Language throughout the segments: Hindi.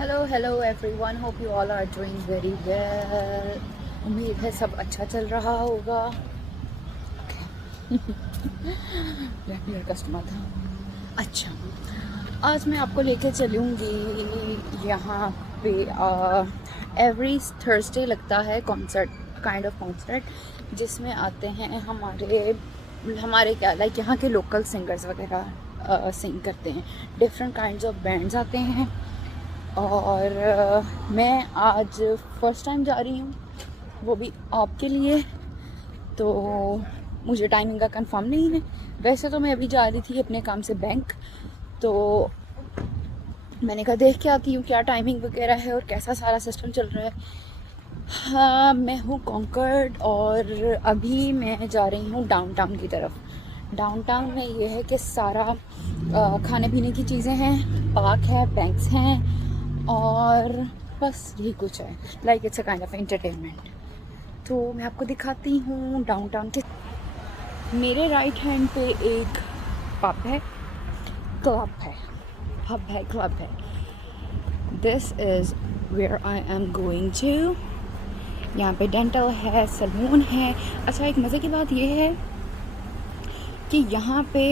Hello everyone, hope you all are doing very well. उम्मीद है सब अच्छा चल रहा होगा। रेगुलर कस्टमर था। अच्छा, आज मैं आपको लेके चलूँगी यहाँ पे। एवरी थर्सडे लगता है कॉन्सर्ट, काइंड ऑफ कॉन्सर्ट, जिसमें आते हैं हमारे क्या लाइक यहाँ के लोकल सिंगर्स वगैरह सिंग करते हैं। डिफरेंट काइंड्स ऑफ बैंड्स आते हैं और मैं आज फर्स्ट टाइम जा रही हूँ, वो भी आपके लिए। तो मुझे टाइमिंग का कंफर्म नहीं है। वैसे तो मैं अभी जा रही थी अपने काम से बैंक, तो मैंने कहा देख के आती हूँ क्या टाइमिंग वगैरह है और कैसा सारा सिस्टम चल रहा है। हाँ, मैं हूँ कॉन्कर्ड और अभी मैं जा रही हूँ डाउनटाउन की तरफ। डाउनटाउन में ये है कि सारा खाने पीने की चीज़ें हैं, पार्क है, बैंक्स हैं और बस यही कुछ है। Like it's a kind of entertainment. तो मैं आपको दिखाती हूँ डाउनटाउन के। मेरे राइट हैंड पे एक पब है, क्लब है। This is where I am going to. यहाँ पे डेंटल है, सैलून है। अच्छा, एक मज़े की बात ये है कि यहाँ पे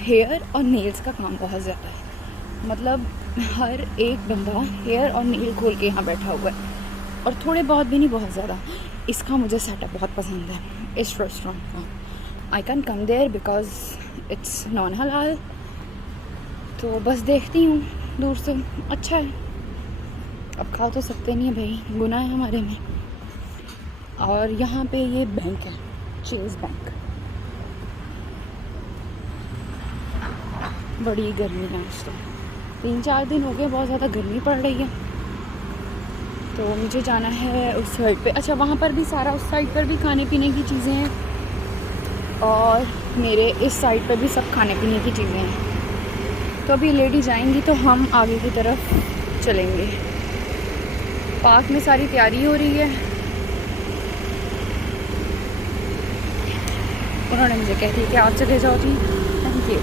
हेयर और नेल्स का काम बहुत ज़्यादा है। मतलब हर एक बंदा हेयर और नेल खोल के यहाँ बैठा हुआ है, और थोड़े बहुत भी नहीं, बहुत ज़्यादा। इसका मुझे सेटअप बहुत पसंद है, इस रेस्टोरेंट का। I can come there because it's non हलाल। तो बस देखती हूँ दूर से, अच्छा है। अब खा तो सकते नहीं है भाई, गुनाह है हमारे में। और यहाँ पे ये बैंक है, चेज बैंक। बड़ी गर्मी है आज तो, 3-4 दिन हो गए बहुत ज़्यादा गर्मी पड़ रही है। तो मुझे जाना है उस साइड पे। अच्छा, वहाँ पर भी सारा, उस साइड पर भी खाने पीने की चीज़ें हैं और मेरे इस साइड पर भी सब खाने पीने की चीज़ें हैं। तो अभी लेडी जाएंगी तो हम आगे की तरफ चलेंगे। पार्क में सारी तैयारी हो रही है। उन्होंने मुझे कह दिया कि आप चले जाओ जी, थैंक यू।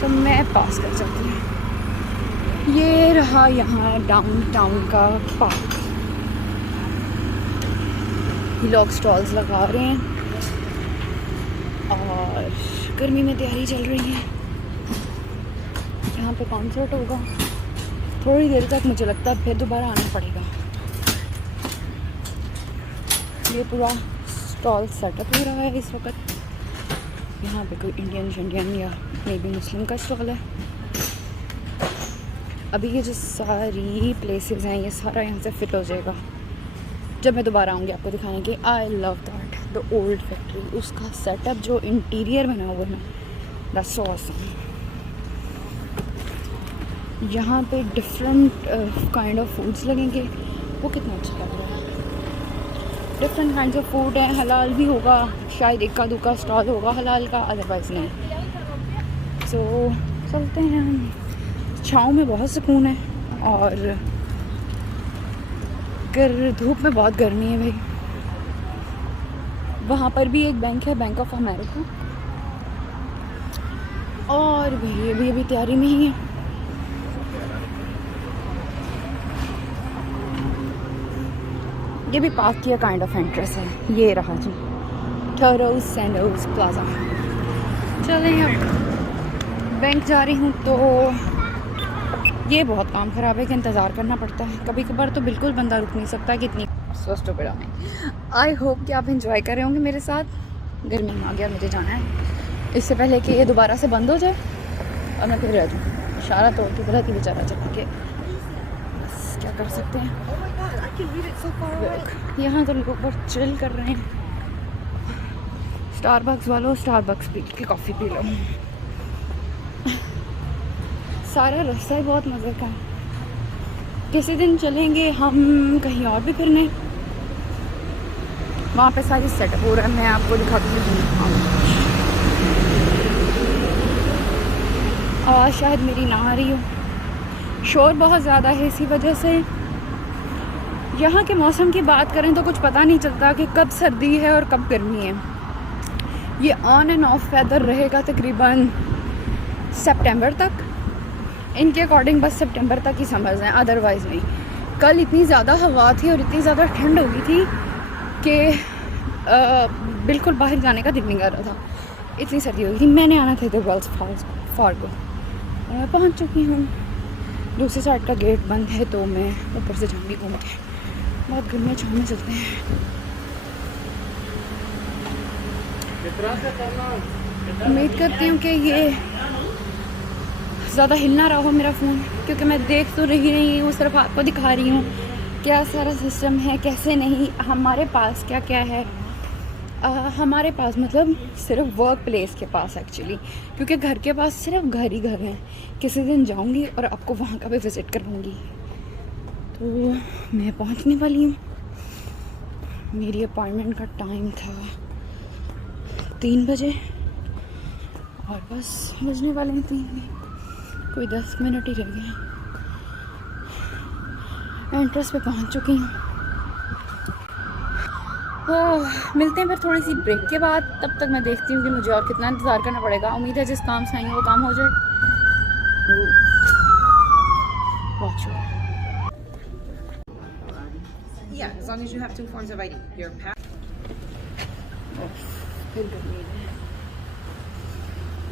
तो मैं पास कर जाती हूँ। ये रहा यहाँ डाउनटाउन का पार्क। लोग स्टॉल्स लगा रहे हैं और गर्मी में तैयारी चल रही है। यहाँ पे कॉन्सर्ट होगा थोड़ी देर तक, मुझे लगता है फिर दोबारा आना पड़ेगा। ये पूरा स्टॉल सेटअप हो रहा है इस वक्त। यहाँ पे कोई इंडियन या मे बी मुस्लिम का स्टॉल है। अभी ये जो सारी प्लेसेस हैं, ये सारा यहाँ से फिट हो जाएगा जब मैं दोबारा आऊँगी आपको दिखाने के। I love that, the old factory, उसका सेटअप, जो इंटीरियर बना हुआ है ना, दैट्स सो ऑसम। यहाँ पे डिफरेंट काइंड ऑफ फूड्स लगेंगे, वो कितना अच्छा लग रहा है। डिफरेंट काइंड ऑफ फूड है, हलाल भी होगा शायद, इक्का दुक्का स्टॉल होगा हलाल का, अदरवाइज़ नहीं। सो चलते हैं हम। छाँव में बहुत सुकून है और धूप में बहुत गर्मी है भाई। वहाँ पर भी एक बैंक है, बैंक ऑफ अमेरिका, और भाई अभी तैयारी में ही है। ये भी पार्क की काइंड ऑफ एंट्रेंस है। ये रहा जी, टरोज सैंडोज प्लाजा। चलें, अब बैंक जा रही हूँ। तो ये बहुत काम ख़राब है कि इंतज़ार करना पड़ता है। कभी कभार तो बिल्कुल बंदा रुक नहीं सकता कि इतनी सोच पड़ा नहीं। आई होप कि आप इंजॉय कर रहे होंगे मेरे साथ। गर्मी में आ गया, मुझे जाना है इससे पहले कि ये दोबारा से बंद हो जाए और मैं फिर रह जाऊँ। इशारा तोड़ के गलत ही बेचारा चला के, बस क्या कर सकते हैं। यहाँ तो लोग बहुत चिल कर रहे हैं। स्टारबक्स वालों, स्टारबक्स पी के कॉफ़ी पी लो। सारा रास्ता ही बहुत मज़े का है। किसी दिन चलेंगे हम कहीं और भी फिरने। वहाँ पे सारी सेटअप हो रहा है, मैं आपको दिखाती हूँ। आवाज़ शायद मेरी ना आ रही हो, शोर बहुत ज़्यादा है इसी वजह से। यहाँ के मौसम की बात करें तो कुछ पता नहीं चलता कि कब सर्दी है और कब गर्मी है। ये ऑन एंड ऑफ वेदर रहेगा तकरीबन सितंबर तक। इनके अकॉर्डिंग बस सितंबर तक ही समझ हैं, अदरवाइज़ नहीं। कल इतनी ज़्यादा हवा थी और इतनी ज़्यादा ठंड हो गई थी कि बिल्कुल बाहर जाने का दिल नहीं कर रहा था, इतनी सर्दी हो गई थी। मैंने आना था वेल्स फार्गो और मैं पहुँच चुकी हूँ। दूसरी साइड का गेट बंद है तो मैं ऊपर से जाऊँगी घूम के। बहुत गर्मी, छाँव में चलते हैं। उम्मीद करती हूँ कि ये ज़्यादा हिल ना रहा हो मेरा फ़ोन, क्योंकि मैं देख तो रही नहीं हूँ, सिर्फ आपको दिखा रही हूँ क्या सारा सिस्टम है, कैसे नहीं हमारे पास क्या क्या है। हमारे पास मतलब सिर्फ वर्क प्लेस के पास एक्चुअली, क्योंकि घर के पास सिर्फ घर ही घर हैं। किसी दिन जाऊंगी और आपको वहाँ का भी विज़िट करूँगी। तो मैं पहुँचने वाली हूँ। मेरी अपॉइंटमेंट का टाइम था 3 बजे और बस बजने वाले हैं 3, कोई 10 मिनट ही रह गए। एंट्रेंस पे पहुँच चुकी हूँ। मिलते हैं फिर थोड़ी सी ब्रेक के बाद। तब तक मैं देखती हूँ कि मुझे और कितना इंतज़ार करना पड़ेगा। उम्मीद है जिस काम से आई हूँ वो काम हो जाए। Yeah, as long as you have 2 forms of ID. Your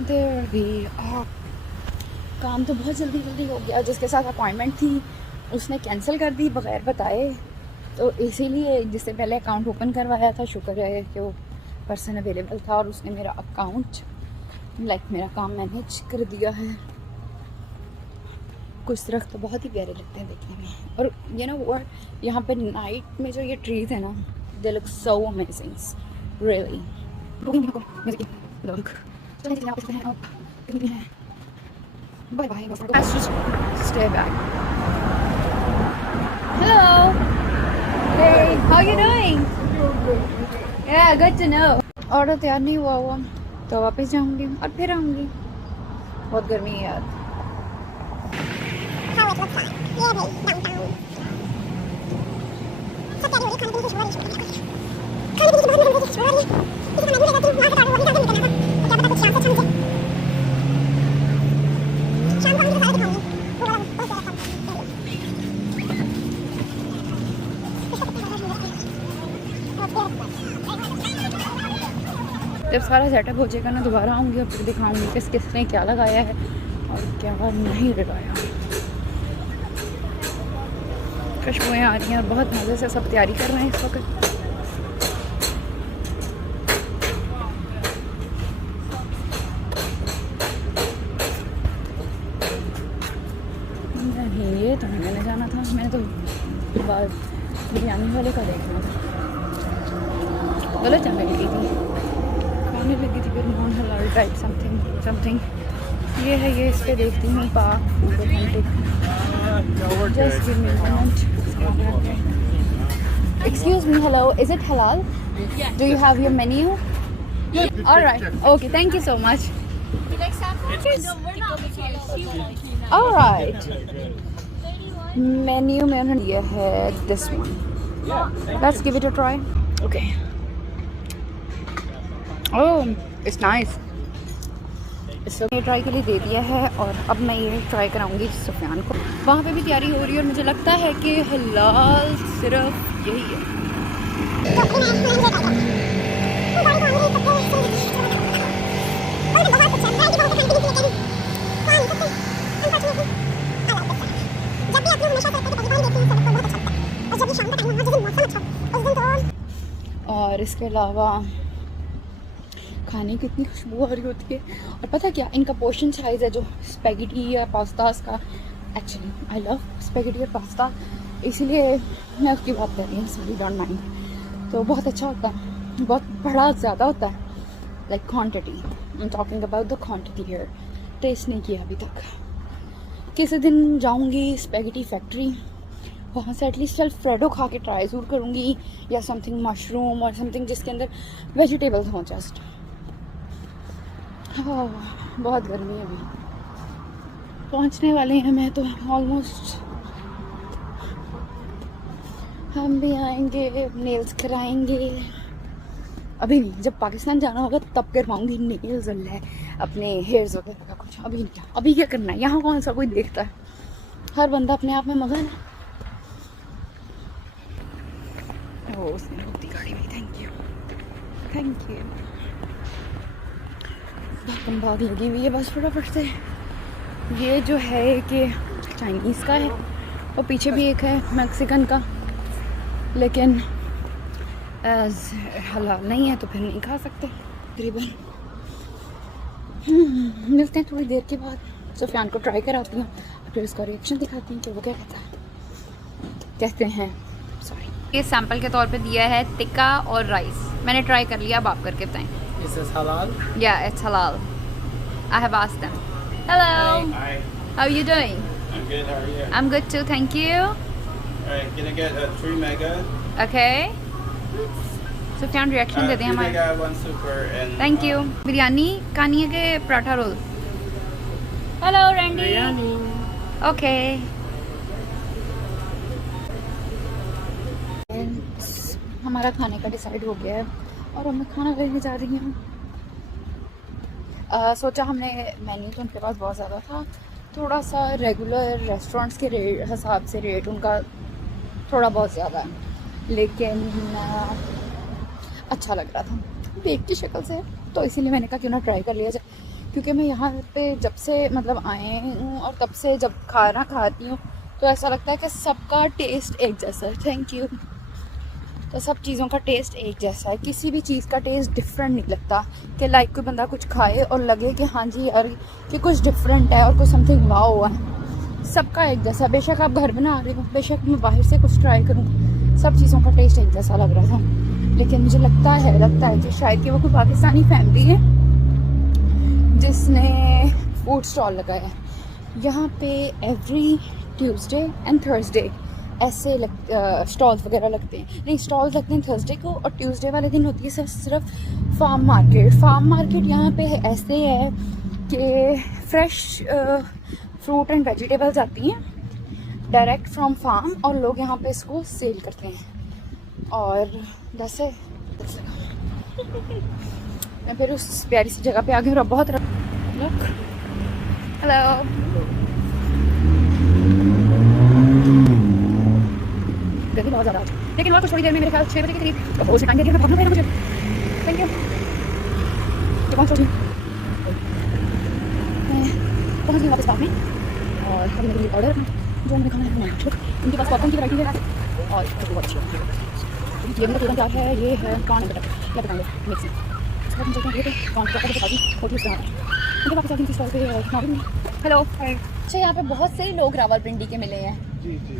There we are. काम तो बहुत जल्दी जल्दी हो गया। जिसके साथ अपॉइंटमेंट थी उसने कैंसिल कर दी बग़ैर बताए, तो इसीलिए जिससे पहले अकाउंट ओपन करवाया था, शुक्र है कि वो पर्सन अवेलेबल था और उसने मेरा अकाउंट मेरा काम मैनेज कर दिया है। कुछ दरख्त तो बहुत ही प्यारे लगते हैं देखने में। और ये ना वो यहाँ पे नाइट में जो ये ट्रीज है ना, they look so amazing really. Bye bye, stay back. Hello, hey, how you doing? Yeah, good to know. Order तैयार नहीं हुआ तो वापस जाऊंगी और फिर आऊंगी। बहुत गर्मी है यार। जब सारा सेटअप हो जाएगा ना दोबारा आऊँगी और फिर दिखाऊंगी किस किस ने क्या लगाया है और क्या नहीं लगाया। खुशबुएँ आ रही हैं और बहुत मज़े से सब तैयारी कर रहे हैं इस वक्त। नहीं, ये तो नहीं मैंने जाना था, मैंने तो बाद बिरयानी वाले का देखना था, गलत जगह लगी थी, खाने लगी थी फिर नॉन हलाल टाइप समथिंग। ये है, ये इस पर देखती हूँ पाक food authentic. Just give me a moment. Excuse me, hello, is it halal? Yes. Do you have your menu? All right. Okay, thank you so much. You like saffron? No, we're not. She won't. All right. Menu में उन्होंने दिया है this one. Let's give it a try. Okay. Oh, it's nice. इसको ये ट्राई के लिए दे दिया है और अब मैं ये ट्राई कराऊंगी सुफियान को। वहाँ पे भी तैयारी हो रही है और मुझे लगता है कि हलाल सिर्फ यही है। और इसके अलावा खाने की इतनी खुशबू आ रही होती है। और पता क्या, इनका पोर्शन साइज़ है जो स्पेगेटी या पास्तास का। एक्चुअली आई लव स्पेगेटी और पास्ता, इसीलिए मैं उसकी बात कर रही हूँ, सॉरी डोंट माइंड। तो बहुत अच्छा होता है, बहुत बड़ा ज़्यादा होता है, like quantity. I am talking about the quantity here. Taste नहीं किया अभी तक। किसी दिन जाऊँगी स्पेगेटी फैक्ट्री, वहाँ से एटलीस्ट अल्फ्रेडो खा के ट्राई ज़रूर करूँगी, या समथिंग मशरूम और समथिंग जिसके अंदर वेजिटेबल्स हों जस्ट। हाँ, बहुत गर्मी है अभी। पहुंचने वाले हैं, मैं तो ऑलमोस्ट। हम भी आएंगे, नेल्स कराएंगे। अभी नहीं, जब पाकिस्तान जाना होगा तब करवाऊंगी नेल्स। अपने हेयर्स वगैरह का कुछ। अभी क्या, अभी क्या करना है, यहाँ कौन सा कोई देखता है, हर बंदा अपने आप में मगन है। ओ उसने होती गाड़ी में, थैंक यू थैंक यू। भागम भाग लगी हुई है बस फटाफट से। ये जो है कि चाइनीज़ का है और पीछे भी एक है मैक्सिकन का, लेकिन एज हलाल नहीं है तो फिर नहीं खा सकते तकरीबन। मिलते हैं थोड़ी देर के बाद। सुफियान को ट्राई कराती हूँ, फिर उसका रिएक्शन दिखाती हूँ कि वो क्या कहता है। कहते हैं सॉरी, ये सैंपल के तौर पे दिया है टिक्का और राइस। मैंने ट्राई कर लिया, अब आप करके बताएं। Is this halal? Yeah, it's halal. I have asked them. Hello. Hi, How are you doing? I'm good. How are you? I'm good too, thank you. Alright, gonna get 3 mega. Okay. Sufiyan reaction दे दें 3 हमारे। mega, 1 super, and. Thank you. Biryani खानी है कि paratha roll? Hello Randy. Okay. हमारा खाने का डिसाइड हो गया है और मैं खाना लेने जा रही हूँ। सोचा हमने मेन्यू तो उनके पास बहुत ज़्यादा था, थोड़ा सा रेगुलर रेस्टोरेंट्स के हिसाब से रेट उनका थोड़ा बहुत ज़्यादा है, लेकिन अच्छा लग रहा था पेट की शक्ल से, तो इसीलिए मैंने कहा क्यों ना ट्राई कर लिया जाए। क्योंकि मैं यहाँ पे जब से मतलब आए हूँ और तब से जब खाना खाती हूँ तो ऐसा लगता है कि सबका टेस्ट एक जैसा है। Thank you. तो सब चीज़ों का टेस्ट एक जैसा है, किसी भी चीज़ का टेस्ट डिफरेंट नहीं लगता कि लाइक कोई बंदा कुछ खाए और लगे कि हाँ जी यार कि कुछ डिफरेंट है और कुछ समथिंग वाव हुआ है। सबका एक जैसा, बेशक आप घर बना रहे हो, बेशक मैं बाहर से कुछ ट्राई करूँ, सब चीज़ों का टेस्ट एक जैसा लग रहा था। लेकिन मुझे लगता है कि शायद कि वो कोई पाकिस्तानी फैमिली है जिसने फूड स्टॉल लगाया है यहाँ पे। एवरी ट्यूसडे एंड थर्सडे ऐसे स्टॉल्स वगैरह लगते हैं। नहीं, स्टॉल्स लगते हैं थर्सडे को और ट्यूसडे वाले दिन होती है सिर्फ फार्म मार्केट यहाँ पे ऐसे है कि फ्रेश फ्रूट एंड वेजिटेबल्स आती हैं डायरेक्ट फ्रॉम फार्म और लोग यहाँ पे इसको सेल करते हैं। और जैसे मैं फिर उस प्यारी सी जगह पे आ गई और बहुत हेलो गर्मी बहुत ज़्यादा, लेकिन और कुछ थोड़ी देर में मेरे ख्याल 6 बजे के करीब बहुत से टाइम दे दिया, पहुंचना पड़ेगा मुझे। Thank you. तो पहुँच रही मैं पहुँच गई वापस बाद में और अभी मेरे लिए ऑर्डर जो मैंने खाना है इनके पास पॉपकॉर्न की वैरायटी है और बहुत अच्छी है। ये भी क्या है, ये है कॉर्न एंड बटर, क्या बताएंगे मिक्सिंग। इसके बाद हम चलते हैं कॉर्न बटर के साथ होती है उसके बाद उनके वापस आगे स्टॉल पे। हेलो। अच्छा, यहाँ पे बहुत से लोग रावलपिंडी के मिले हैं। जी जी।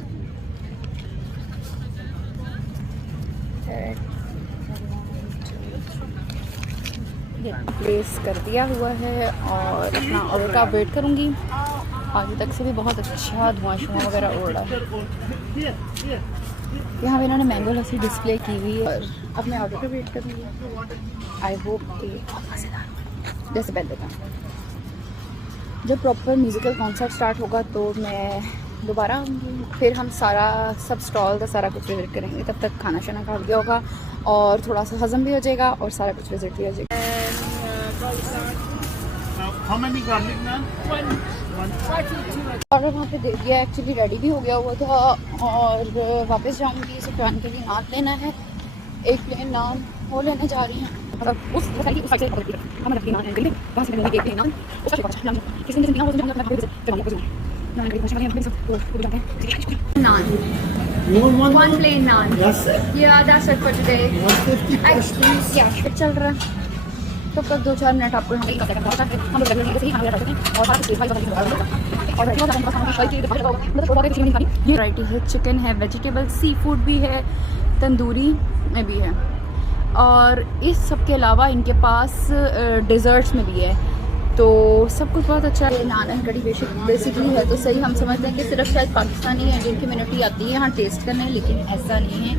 ये प्लेस कर दिया हुआ है और अपना ऑर्डर का वेट करूँगी। आगे तक से भी बहुत अच्छा धुआं वगैरह उड़ रहा है। यहाँ पे इन्होंने मैंगो लस्सी डिस्प्ले की हुई है और अपने ऑर्डर का वेट करूँगी। आई होप कि मज़ेदार जैसे पहले था। जब प्रॉपर म्यूज़िकल कॉन्सर्ट स्टार्ट होगा तो मैं दोबारा आऊँगी, फिर हम सब स्टॉल का सारा कुछ विजिट करेंगे। तब तक खाना शाना खा लिया होगा और थोड़ा सा हज़म भी हो जाएगा और सारा कुछ विजिट भी हो जाएगा। How many garlic naan? Order वहाँ पे दे दिया, एक्चुअली रेडी भी हो गया हुआ था और वापस जाऊँगी। सुफियान के लिए नान लेना है, एक प्लेन नान वो लेने जा रही हैं। मतलब उस साइड से हमें रखी नान है गली वहाँ से लेने के नान उसका पहुँचा किसी ने दिया वो जो नान one plain naan. Yes, sir. Yeah, that's it for today. 150. Actually, yeah, चल रहा है। तो कब 2-4 मिनट आपको हम लोग रेगुलर से ही खाना करते हैं और सारा कुछ ये वैरायटी है, चिकन है, वेजिटेबल, सी फूड भी है, तंदूरी में भी है और इस सब के अलावा इनके पास डिज़र्ट्स में भी है। तो सब कुछ बहुत अच्छा है। नान एंड कड़ी बेसिकली है तो सही, हम समझते हैं कि सिर्फ शायद पाकिस्तानी है जिनकी कम्युनिटी आती है यहाँ टेस्ट करने, लेकिन ऐसा नहीं है।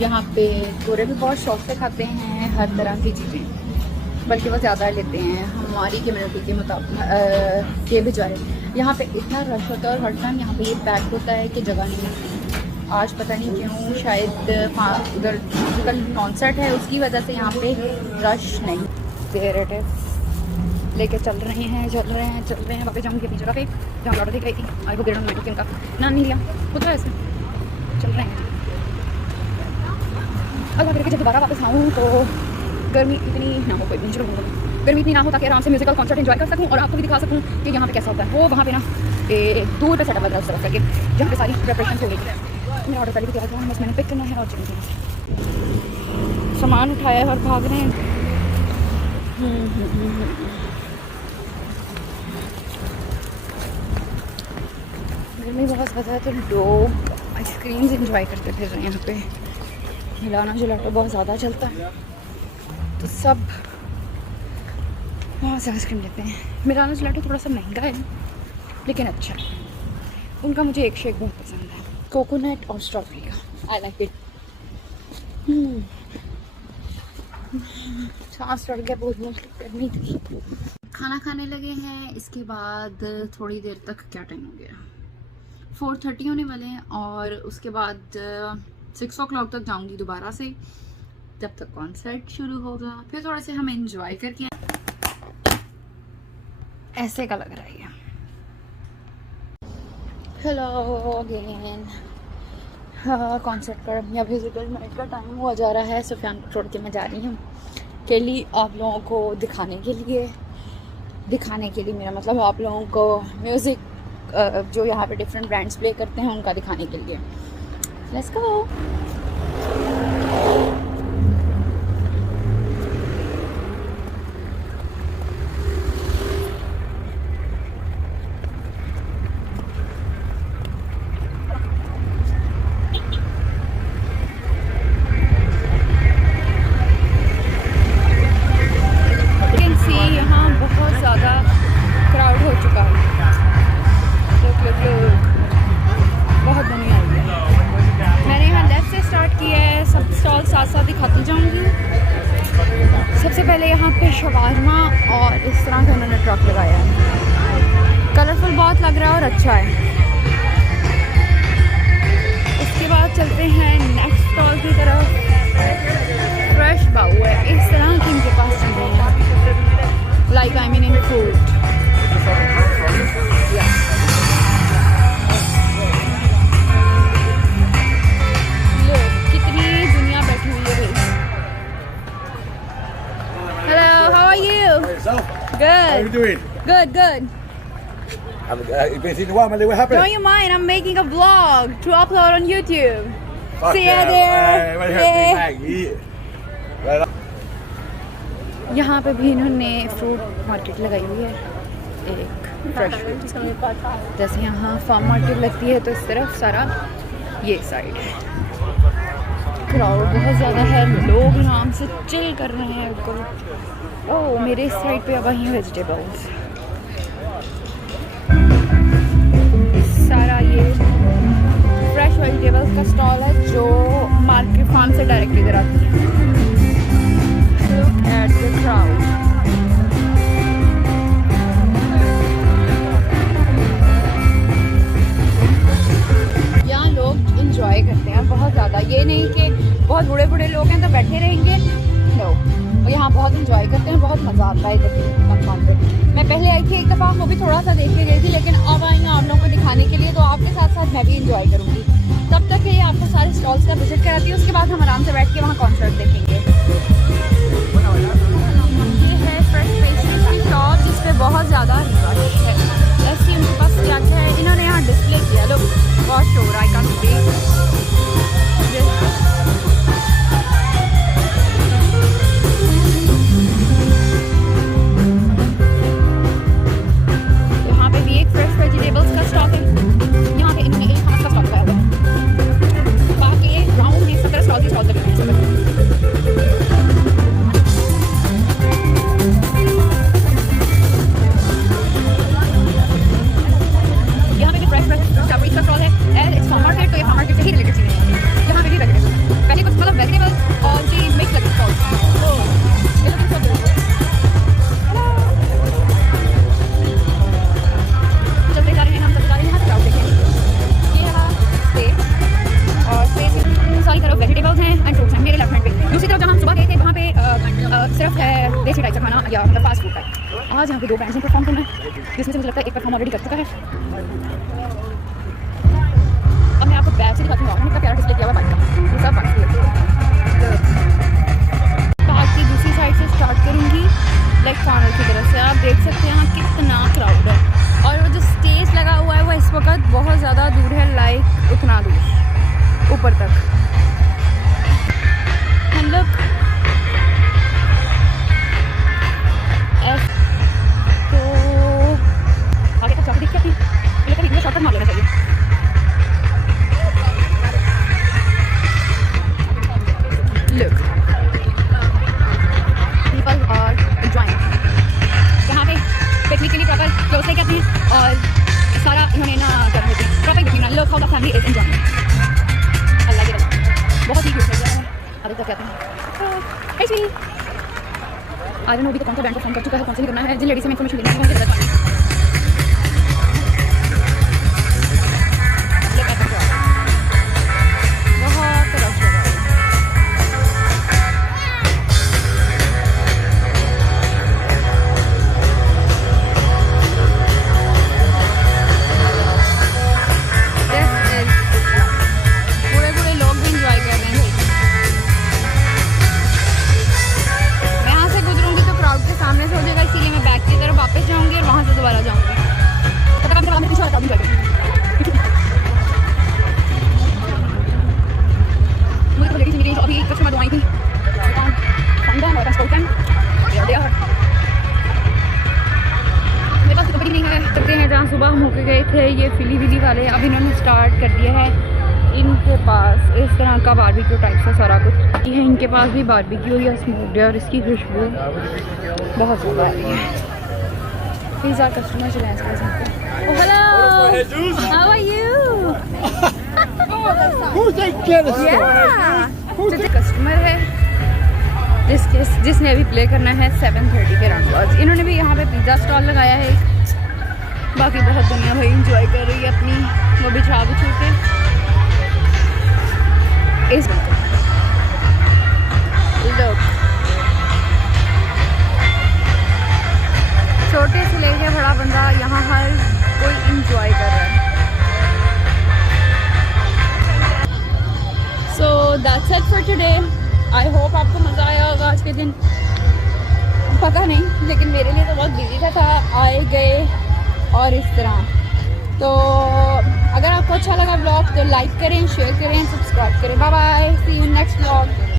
यहाँ पे गोरे भी बहुत शौक से खाते हैं हर तरह की चीज़ें, बल्कि वो ज़्यादा लेते हैं हमारी कम्युनिटी के मुताबिक के बजाय। यहाँ पे इतना रश होता है और हर टाइम यहाँ पे ये पैक होता है कि जगह नहीं मिलती। आज पता नहीं क्यों, शायद उधर म्यूजिकल कॉन्सर्ट है उसकी वजह से यहाँ पे रश नहीं। There it is. लेके चल रहे हैं वापस जाऊँगी अपनी जगह पे जहाँ लौट दी गई थी। आई को 1.5 मिनट उनका नाम नहीं लिया होता है ऐसे। चल रहे हैं अगर करके जब दोबारा वापस आऊँ तो गर्मी इतनी ना हो, कोई नहीं चलो गर्मी इतनी ना हो ताकि आराम से म्यूजिकल कॉन्सर्ट एंजॉय कर सकूँ और आपको भी दिखा सकूँ कि यहाँ पे कैसा होता है। वो वहाँ पे ना दूर पे सेटअप लगा उस तरफ करके जहाँ पे सारी प्रिपरेशन हो गई है। मेरा ऑर्डर पहले भी तैयार हुआ, बस मैंने पिक करना है और चलिए सामान उठाया और भाग रहे हैं। गर्मी बहुत ज़्यादा है तो लोग आइसक्रीम्स एंजॉय करते फिर रहे हैं यहाँ पे। मिलाना जिलाटो बहुत ज़्यादा चलता है तो सब बहुत से आइसक्रीम लेते हैं। मिलाना जिलाटो थोड़ा सा महंगा है लेकिन अच्छा है। उनका मुझे एक शेक बहुत पसंद है, कोकोनट और स्ट्रॉबेरी का। I like it. सांस चढ़ गया, बहुत गर्मी थी। खाना खाने लगे हैं, इसके बाद थोड़ी देर तक क्या टाइम हो गया 4:30 होने वाले हैं और उसके बाद 6 o'clock तक जाऊंगी दोबारा से, जब तक कॉन्सर्ट शुरू होगा। फिर थोड़ा से हम एंजॉय करके ऐसे का लग रहा है। Hello again. हाँ, कॉन्सर्ट का या म्यूजिकल नाइट का टाइम हुआ जा रहा है। सुफियान को छोड़ के मैं जा रही हूँ केली आप लोगों को दिखाने के लिए मेरा मतलब आप लोगों को म्यूज़िक जो यहाँ पे डिफरेंट ब्रांड्स प्ले करते हैं उनका दिखाने के लिए। Let's go. यहाँ बहुत ज़्यादा क्राउड हो चुका है। बहुत दुनिया आई है। मैंने यहाँ लेफ्ट से स्टार्ट किया है, सब स्टॉल साथ साथ दिखाती जाऊँगी। सबसे पहले यहाँ पे शवारमा और इस तरह का उन्होंने ट्रक लगाया है, कलरफुल बहुत लग रहा है और अच्छा है। उसके बाद चलते हैं नेक्स्ट स्टॉल की तरफ। फ्रेश बाऊ है, इस तरह की इनके पास चीज़ें हैं, like I mean in food. How Good. you doing? Good. You've been seeing the one, what happened? Don't you mind? I'm making a vlog to upload on YouTube. Fuck See ya yeah. there. What Yeah. happened, mate? Right. यहाँ पे भी इन्होंने फ्रूट मार्केट लगाई हुई है, एक फ्रेश फ्रूट। जैसे यहाँ फार्म मार्केट लगती है तो इस तरफ सारा ये साइड है। क्राउड बहुत ज़्यादा है, लोग आराम से चिल कर रहे हैं बिल्कुल। ओह, मेरे इस साइड पे अब आई वेजिटेबल्स, सारा ये फ्रेश वेजिटेबल्स का स्टॉल है जो मार्केट फार्म से डायरेक्ट इधर आती है। Look at the crowd. यहाँ लोग इंजॉय करते हैं बहुत ज़्यादा। ये नहीं कि बहुत बूढ़े बूढ़े लोग हैं तो बैठे रहेंगे, नो, यहाँ बहुत इंजॉय करते हैं, बहुत मज़ा आता है इधर। मैं पहले आई थी एक दफ़ा, वो भी थोड़ा सा देख के गई थी, लेकिन अब आई हूँ आप लोगों को दिखाने के लिए, तो आपके साथ साथ मैं भी इंजॉय करूँगी। तब तक ये आपको सारे स्टॉल्स का विजिट कराती है, उसके बाद हम आराम से बैठ के वहाँ कॉन्सर्ट देखेंगे। ये है फ्रेश पेस्ट्रीज की शॉप जिस पे बहुत ज़्यादा रश है। ऐसी उनके पास क्या क्या है, इन्होंने यहाँ डिस्प्ले किया, लोग बहुत शोर, आई कैन सी। यहाँ पे भी एक फ्रेश वेजिटेबल्स का स्टॉक है। यहाँ पे इन्होंने एक हमस का स्टॉक लगाया हुआ है। 2 बैंड्स में परफॉर्म करना है, जिसमें से मुझे लगता है एक परफॉर्म ऑलरेडी कर चुका है। अब मैं आपको बैक से दिखाती हूँ, मैंने इतना प्यारा डिस्प्ले किया हुआ बाइक का, ये सब बाइक की। बाइक की दूसरी साइड से स्टार्ट करूँगी, लाइक कॉर्नर की तरफ से। आप देख सकते हैं यहाँ कितना क्राउड है, और वो जो स्टेज लगा हुआ है वो इस वक्त बहुत ज़्यादा दूर है, लाइक उतना दूर ऊपर तक। हम लोग तो आगे तक जाके देखते हैं, लेकिन इतना शॉर्टकट मार लेना चाहिए। Look, people are enjoying. यहाँ पे पिकनिक के लिए प्रॉपर क्लोज है कहते हैं, और सारा इन्होंने ना कर देते हैं प्रॉपर देखना। Look how the family is enjoying. अल्लाह के रज़ा, बहुत ही क्यूट है। आगे तक कहते हैं hey sweetie, I don't know अभी तो कौन सा बैंड परफॉर्म कर चुका है, कौन सा नहीं करना है। जिन लेडी से मैं इन्फॉर्मेशन लेनी है मुझे पता नहीं। बहुत रश लगा है। पूरे लोग भी इंजॉय कर रहे हैं। मैं यहाँ से गुजरूंगी तो क्राउड के सामने से हो जाएगा, इसीलिए मैं बैक की तरफ वापस जाऊंगी और वहाँ से दोबारा जाऊंगी। पता कम से कम पीछे वाला क्राउड मुझे तो लेडीज मिली अभी कस्टमर दवाई थी। मेरे पास कपड़े नहीं है, करते हैं जहाँ सुबह हम होके गए थे ये फिली विली वाले, अब इन्होंने स्टार्ट कर दिया है। इनके पास इस तरह का बारबेक्यू टाइप से सारा कुछ ये है। इनके पास भी बारबेक्यू या स्मोक्ड है, और इसकी खुशबू बहुत ज़्यादा आ रही है। These are customers who ask us. Oh, hello. How are you? Who's that jealous? Yeah. तो कस्टमर है जिसने अभी प्ले करना है 7:30 के राउंड। इन्होंने भी यहाँ पे पिज़्ज़ा स्टॉल लगाया है। बाकी बहुत दुनिया भाई इंजॉय कर रही है अपनी, वो बिछा बिछू के इस लोग छोटे से लेके बड़ा बंदा यहाँ हर कोई इंजॉय कर रहा है। So that's it for today. I hope आपको मज़ा आया होगा आज के दिन। पता नहीं, लेकिन मेरे लिए तो बहुत बिजी था आए गए और इस तरह। तो अगर आपको अच्छा लगा ब्लॉग तो लाइक करें, शेयर करें, सब्सक्राइब करें। Bye bye, see you next blog.